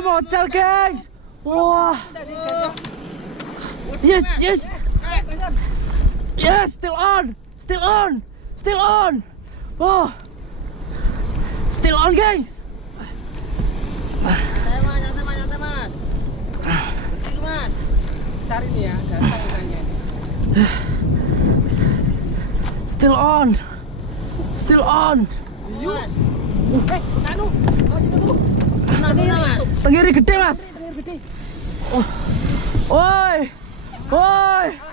Wah, mocal, gengs. Wah. Yes, yes. Yes, still on. Still on. Still on. Oh. Still on, gengs. Nyantai mas. Itu mas. Besar ini ya, datang ikannya. Still on. Still on. Tenggiri gede mas. Oh. Oi. Oi.